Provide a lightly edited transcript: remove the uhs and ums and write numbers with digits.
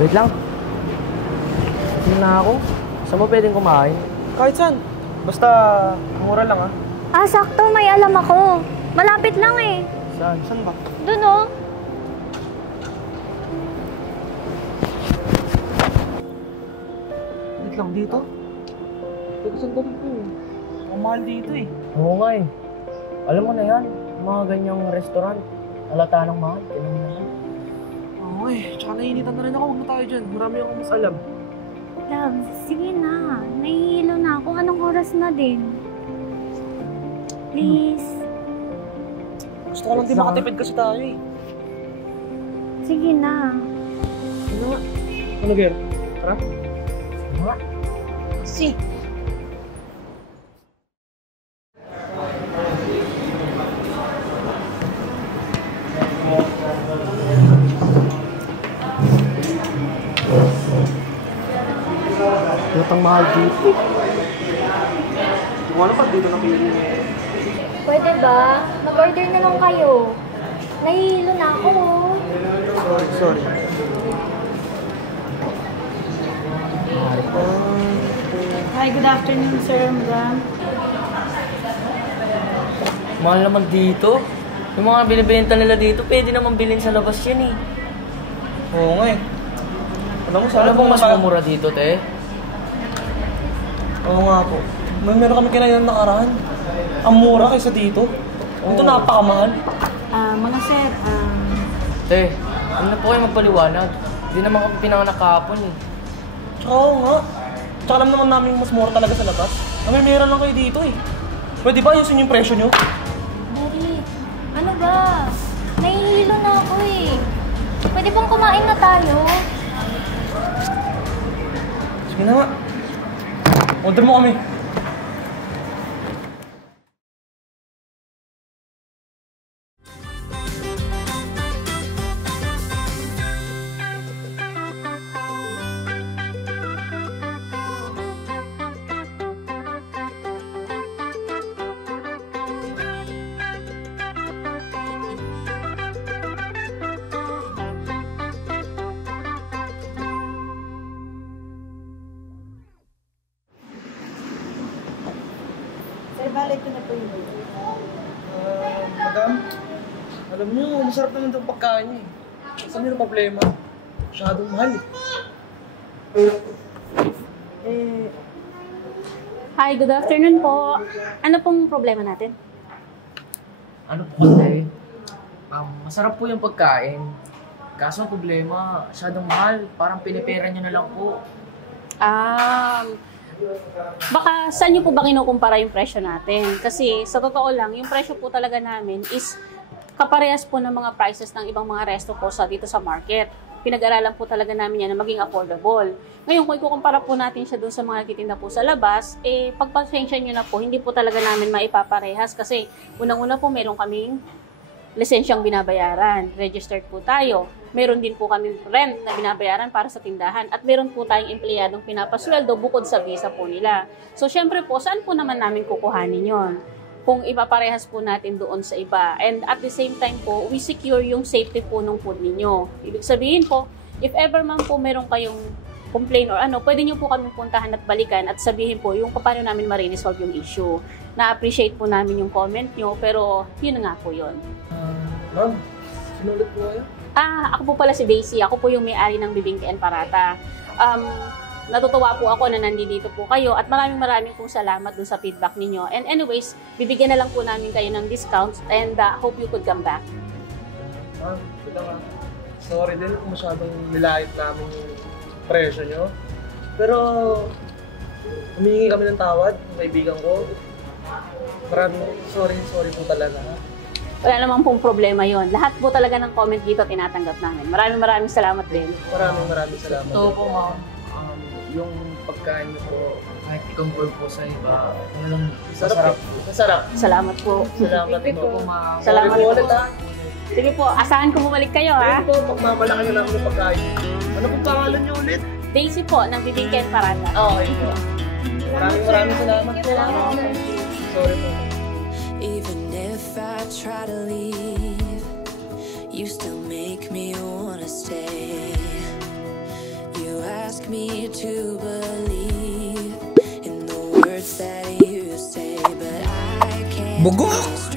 Wait lang. Tingin na ako. Saan mo pwedeng kumain? Kahit saan. Basta, mura lang ah. Ah, sakto. May alam ako. Malapit lang eh. Saan? Saan ba? Doon oh. Wait lang, dito? Teka, saan ba dito? Ang mahal dito eh. Oo nga eh. Alam mo na yan, mga ganyang restaurant. Halata ng mahal, tinan mo naman. Oo eh, tsaka naiinitan na rin ako. Huwag na tayo dyan. Marami akong mas alam. Love, sige na. Nahihilo na ako. Anong oras na din? Please. Gusto ko lang din makatipid kasi tayo eh. Sige na. Ano nga? Ano, Ger? Tara? Nga. Kasi. Lutang mahal dito. Hindi ko alam pag dito napili niya. Pwede ba? Mag-order na lang kayo. Nahihilo na ako. Sorry. Hi, good afternoon, sir, madam. Mahal naman dito. Yung mga binibenta nila dito, pwede naman bilhin sa labas yan eh. Oo nga eh. Alam mo, sana Alam mo mas mumura dito, te? Oo nga po. Meron kami kinain ng nakaraan. Ang mura kaysa dito. Ito napakamahal. Mga sir, Te, ano na po kayo magpaliwanag? Hindi naman kami pinanganak kahapon eh. Tsaka oo nga. Tsaka alam naman namin mas mura talaga sa labas. Namimira lang kayo dito eh. Pwede ba ayusin yung presyo nyo? Daddy, ano ba? Nahihilo na ako eh. Pwede bang kumain na tayo? Sige na nga. Order mo kami. sir, balik ko na po yun. Madam, alam nyo, masarap naman itong pagkain niya eh. Saan yung problema? Masyadong mahal eh. Hi, good afternoon po. Ano pong problema natin? Ano po kasi? Masarap po yung pagkain. Kaso ang problema, masyadong mahal. Parang pinipera nyo na lang po. Baka saan nyo po ba kinukumpara yung presyo natin? Kasi sa totoo lang, yung presyo po talaga namin is kaparehas po ng mga prices ng ibang mga resto po dito sa market. Pinag-aralan po talaga namin yan na maging affordable. Ngayon, kung ikukumpara po natin siya doon sa mga nagtitinda po sa labas, pagpasensya nyo na po, hindi po talaga namin maipaparehas kasi unang-una po meron kaming lisensyang binabayaran. Registered po tayo. Meron din po kami rent na binabayaran para sa tindahan. At meron po tayong empleyadong pinapasweldo bukod sa visa po nila. So, syempre po, saan po naman namin kukuhanin yon? Kung ipaparehas po natin doon sa iba. And at the same time po, we secure yung safety po ng food ninyo. Ibig sabihin po, if ever man po meron kayong complain or ano, pwede nyo po kami puntahan at balikan at sabihin po yung paano namin ma-resolve yung issue. Na-appreciate po namin yung comment nyo, pero yun nga po yun. Ma'am, sinulit po kayo? Ako po pala si Daisy. Ako po yung may-ari ng Bibingka and Parata. Natutuwa po ako na nandito po kayo at maraming pong salamat dun sa feedback ninyo. And anyways, bibigyan na lang po namin kayo ng discounts and hope you could come back. Ma'am, ito nga. Sorry din kung masyadong nilait namin yung presyo nyo. Pero, humingi kami ng tawad, ng kaibigan ko. Maraming sorry po talaga. Wala naman pong problema yon. Lahat po talaga ng comment dito tinatanggap namin. Maraming salamat din. Maraming salamat. Ito po, ma'am. Yung pagkain niyo po, kahit i-compare po sa iba, walang masarap. Masarap. Salamat po. Salamat Ito po, ma'am. Salamat Sorry po. ulit ha. Sige po, asahan ko bumalik kayo ha. Ayun po, magmamalaki na lang ng pagkain. Ano pong pangalan niyo ulit? Daisy po, ng Bibingka and Parata. Okay po. Maraming salamat po. Sorry po. Even if I try to leave, you still make me wanna stay. me to believe in the words that you say, but I can't. Bugok!